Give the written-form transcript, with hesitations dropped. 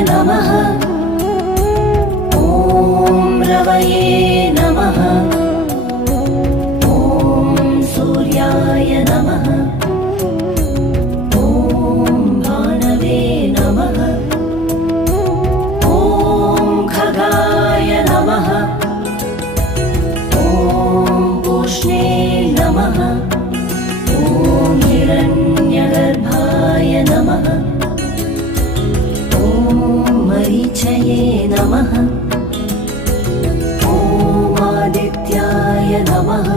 नमः। ॐ रवये नमः। ॐ सूर्याय नमः। ॐ भानवे नमः। ॐ खगाय नमः। ॐ पूष्णे नमः। ॐ हिरण्यगर्भाय नमः। ॐ मरीचये नमः। ॐ आदित्याय नमः।